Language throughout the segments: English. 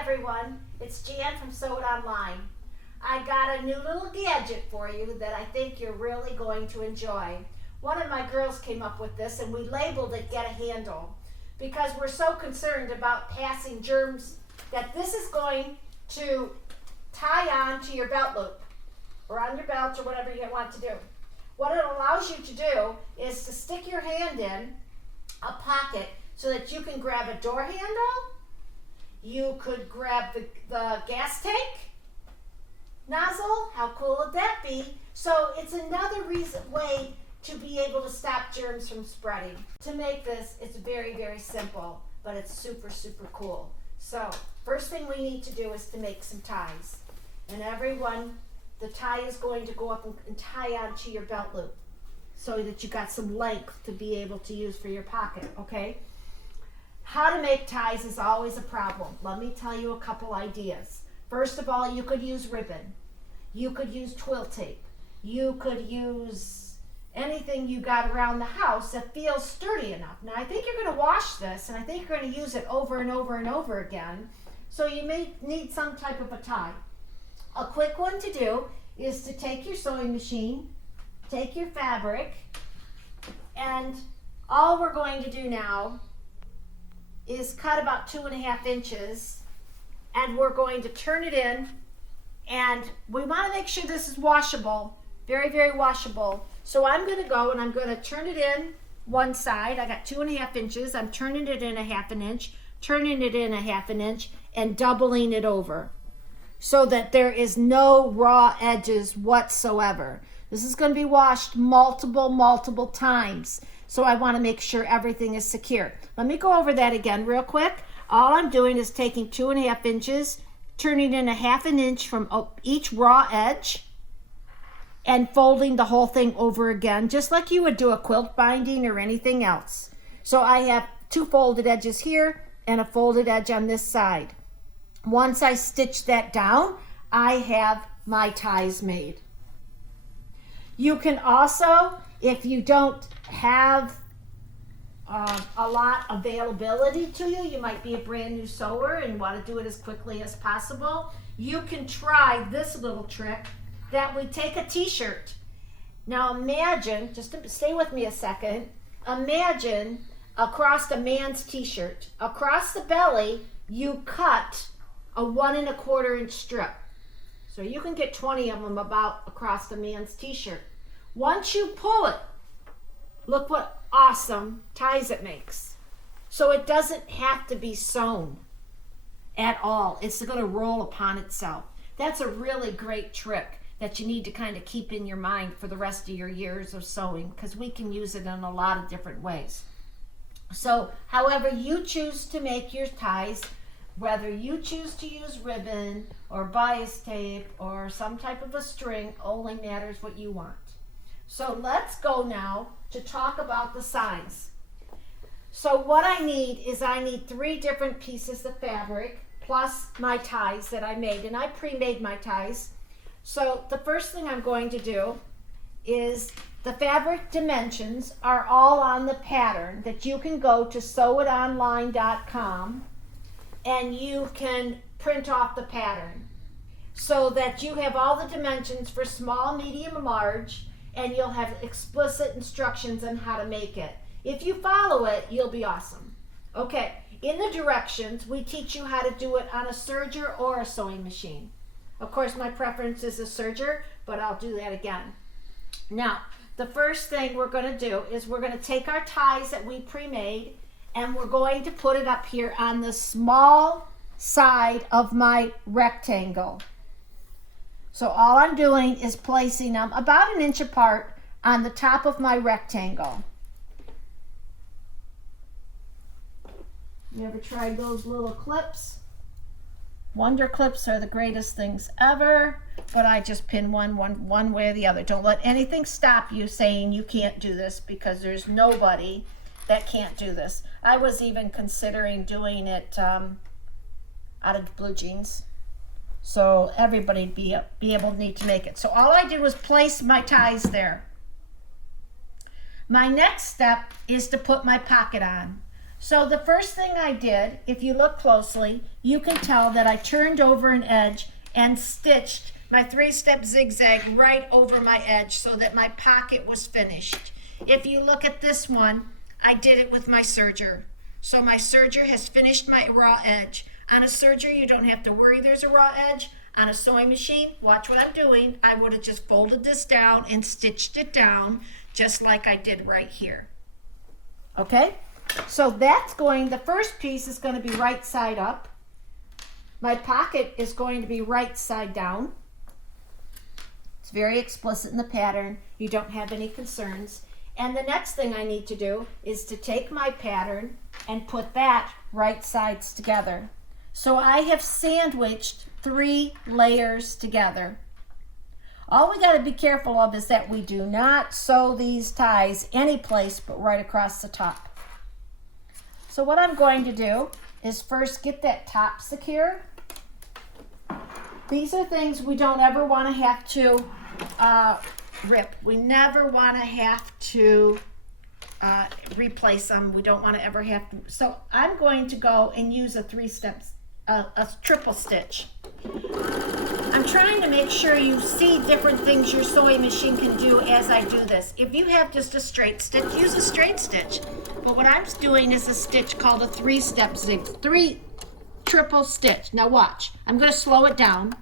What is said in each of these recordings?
everyone, it's Jan from Sew It Online. I got a new little gadget for you that I think you're really going to enjoy. One of my girls came up with this and we labeled it Get a Handle because we're so concerned about passing germs that this is going to tie on to your belt loop or on your belt or whatever you want to do. What it allows you to do is to stick your hand in a pocket so that you can grab a door handle. You could grab the gas tank nozzle. How cool would that be? So it's another way to be able to stop germs from spreading. To make this, it's very, very simple, but it's super, super cool. So first thing we need to do is to make some ties. And everyone, the tie is going to go up and tie onto your belt loop so that you got some length to be able to use for your pocket, okay? How to make ties is always a problem. Let me tell you a couple ideas. First of all, you could use ribbon. You could use twill tape. You could use anything you got around the house that feels sturdy enough. Now, I think you're going to wash this, and I think you're going to use it over and over and over again. So you may need some type of a tie. A quick one to do is to take your sewing machine, take your fabric, and all we're going to do now is cut about 2.5 inches, and we're going to turn it in, and we want to make sure this is washable, very, very washable. So I'm going to go and I'm going to turn it in one side. I got 2.5 inches. I'm turning it in 1/2 inch, turning it in 1/2 inch, and doubling it over so that there is no raw edges whatsoever. This is going to be washed multiple times. So I want to make sure everything is secure. Let me go over that again real quick. All I'm doing is taking 2.5 inches, turning in 1/2 inch from each raw edge, and folding the whole thing over again, just like you would do a quilt binding or anything else. So I have 2 folded edges here and a folded edge on this side. Once I stitch that down, I have my ties made. You can also, if you don't have a lot availability to you, you might be a brand new sewer and want to do it as quickly as possible, you can try this little trick that we take a t-shirt. Now imagine, just to stay with me a second, imagine across a man's t-shirt, across the belly, you cut a 1 1/4 inch strip. So you can get 20 of them about across the man's t-shirt. Once you pull it, look what awesome ties it makes. So it doesn't have to be sewn at all. It's going to roll upon itself. That's a really great trick that you need to kind of keep in your mind for the rest of your years of sewing, because we can use it in a lot of different ways. So however you choose to make your ties, whether you choose to use ribbon or bias tape or some type of a string, only matters what you want. So let's go now to talk about the size. So what I need is 3 different pieces of fabric plus my ties that I made, and I pre-made my ties. So the first thing I'm going to do is the fabric dimensions are all on the pattern that you can go to sewitonline.com and you can print off the pattern so that you have all the dimensions for small, medium, and large, and you'll have explicit instructions on how to make it. If you follow it, you'll be awesome. Okay, in the directions, we teach you how to do it on a serger or a sewing machine. Of course, my preference is a serger, but I'll do that again. Now, the first thing we're going to do is we're going to take our ties that we pre-made and we're going to put it up here on the small side of my rectangle. So all I'm doing is placing them about 1 inch apart on the top of my rectangle. You ever tried those little clips? Wonder clips are the greatest things ever, but I just pin one way or the other. Don't let anything stop you saying you can't do this, because there's nobody that can't do this. I was even considering doing it out of blue jeans, so everybody be able to need to make it. So all I did was place my ties there. My next step is to put my pocket on. So the first thing I did, if you look closely, you can tell that I turned over an edge and stitched my 3-step zigzag right over my edge so that my pocket was finished. If you look at this one, I did it with my serger. So my serger has finished my raw edge. On a serger, you don't have to worry there's a raw edge. On a sewing machine, watch what I'm doing. I would have just folded this down and stitched it down just like I did right here. Okay? So that's the first piece is going to be right side up. My pocket is going to be right side down. It's very explicit in the pattern. You don't have any concerns. And the next thing I need to do is to take my pattern and put that right sides together. So I have sandwiched 3 layers together. All we got to be careful of is that we do not sew these ties any place but right across the top. So what I'm going to do is first get that top secure. These are things we don't ever want to have to rip. We never want to have to replace them. We don't want to ever have to. So I'm going to go and use a 3-step, a triple stitch. I'm trying to make sure you see different things your sewing machine can do as I do this. If you have just a straight stitch, use a straight stitch. But what I'm doing is a stitch called a 3-step zig, 3 triple stitch. Now watch, I'm going to slow it down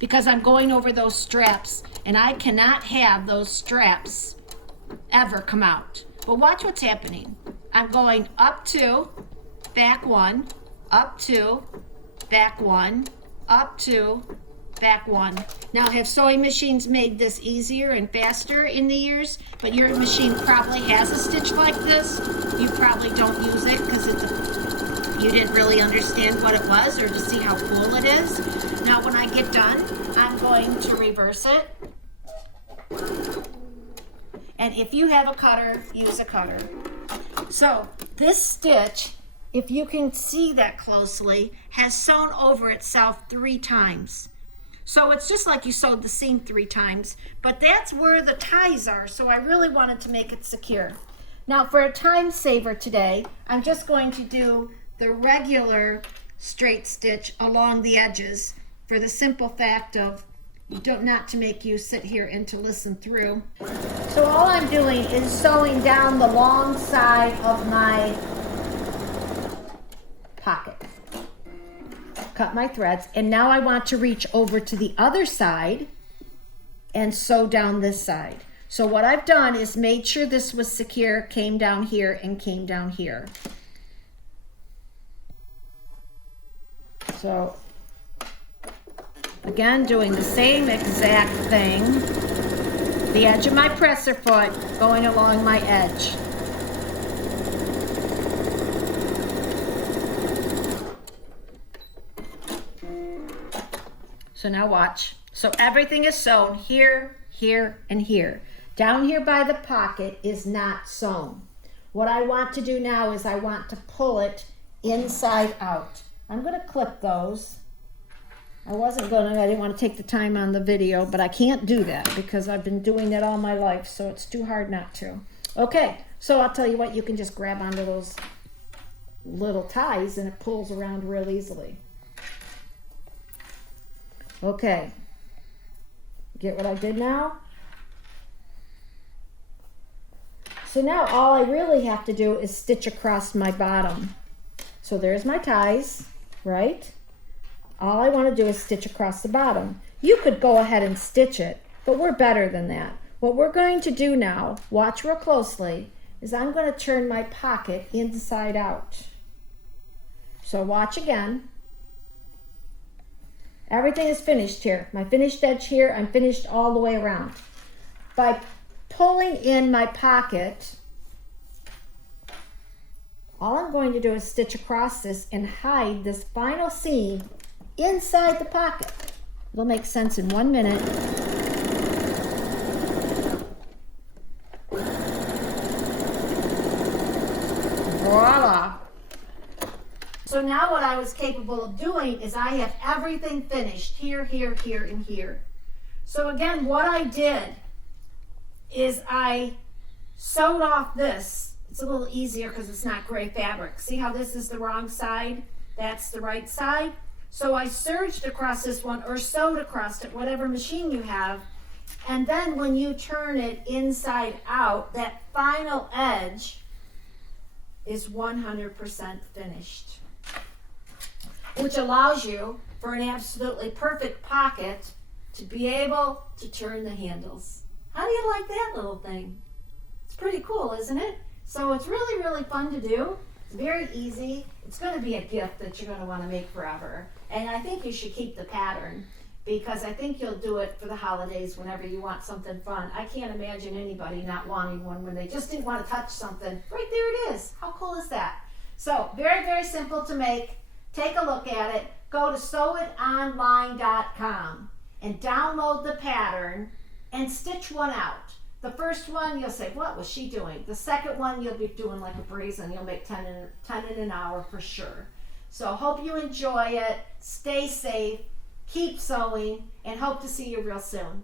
because I'm going over those straps and I cannot have those straps ever come out. But watch what's happening. I'm going up 2, back 1, up 2, back 1, up 2, back 1. Now, have sewing machines made this easier and faster in the years? But your machine probably has a stitch like this. You probably don't use it because you didn't really understand what it was or to see how cool it is. Now, when I get done, I'm going to reverse it. And if you have a cutter, use a cutter. So this stitch, if you can see that closely, has sewn over itself 3 times. So it's just like you sewed the seam 3 times, but that's where the ties are, so I really wanted to make it secure. Now for a time saver today, I'm just going to do the regular straight stitch along the edges for the simple fact of not to make you sit here and to listen through. So all I'm doing is sewing down the long side of my pocket. Cut my threads, and now I want to reach over to the other side and sew down this side. So what I've done is made sure this was secure, came down here and came down here. So again, doing the same exact thing. The edge of my presser foot going along my edge. So now watch. So everything is sewn here, here, and here. Down here by the pocket is not sewn. What I want to do now is I want to pull it inside out. I'm going to clip those. I didn't want to take the time on the video, but I can't do that because I've been doing that all my life, so it's too hard not to. Okay, so I'll tell you what, you can just grab onto those little ties and it pulls around real easily. Okay, get what I did now? So now all I really have to do is stitch across my bottom. So there's my ties, right? All I want to do is stitch across the bottom. You could go ahead and stitch it, but we're better than that. What we're going to do now, watch real closely, is I'm going to turn my pocket inside out. So watch again. Everything is finished here. My finished edge here, I'm finished all the way around. By pulling in my pocket, all I'm going to do is stitch across this and hide this final seam inside the pocket. It'll make sense in 1 minute. Voila! So now what I was capable of doing is I have everything finished here, here, here, and here. So again, what I did is I sewed off this it's a little easier because it's not gray fabric. See how this is the wrong side? That's the right side. So I serged across this one or sewed across it, whatever machine you have. And then when you turn it inside out, that final edge is 100% finished, which allows you for an absolutely perfect pocket to be able to turn the handles. How do you like that little thing? It's pretty cool, isn't it? So it's really, really fun to do. It's very easy. It's going to be a gift that you're going to want to make forever. And I think you should keep the pattern because I think you'll do it for the holidays whenever you want something fun. I can't imagine anybody not wanting one when they just didn't want to touch something. Right there it is. How cool is that? So very, very simple to make. Take a look at it. Go to sewitonline.com and download the pattern and stitch one out. The first one, you'll say, what was she doing? The second one, you'll be doing like a breeze and you'll make 10 in an hour for sure. So hope you enjoy it. Stay safe. Keep sewing and hope to see you real soon.